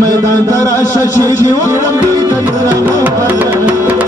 मैदान तराशा शेखी वरंगी तंद्रा मुबारक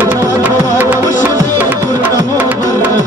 जवाद जवाद वशदे गुलना मुबारक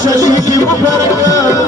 शरीकी मुबारक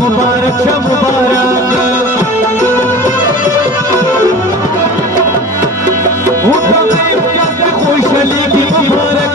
मुबारक शो मुबारक खुशली मुबारक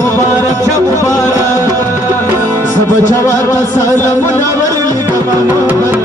मुबारक शो मुबारक सब जवाब सलाम मुनवर लिखा मुबारक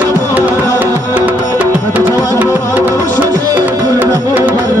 शो मुबारक जवाब वशदे गुलना मुबारक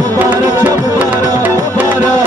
मुबारक शो मुबारक मुबारक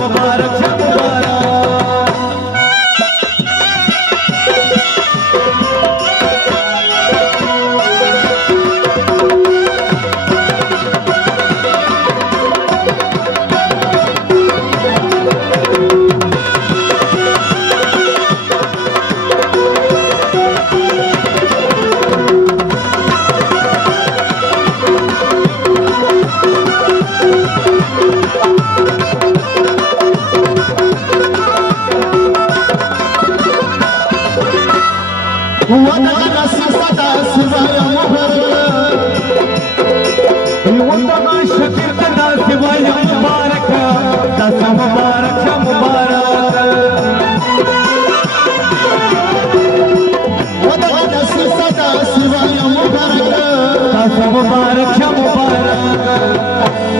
मुबारक शो मुबारक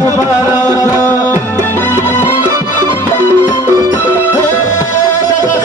मुबारक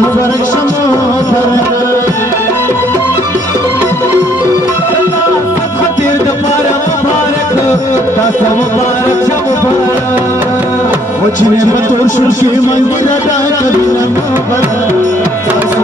मुबारक शमो खतीर दपारा मुबारक दासा मुबारक शम मुबारक वचने बतौर शुरू के मंगिरा डाक बिना मुबारक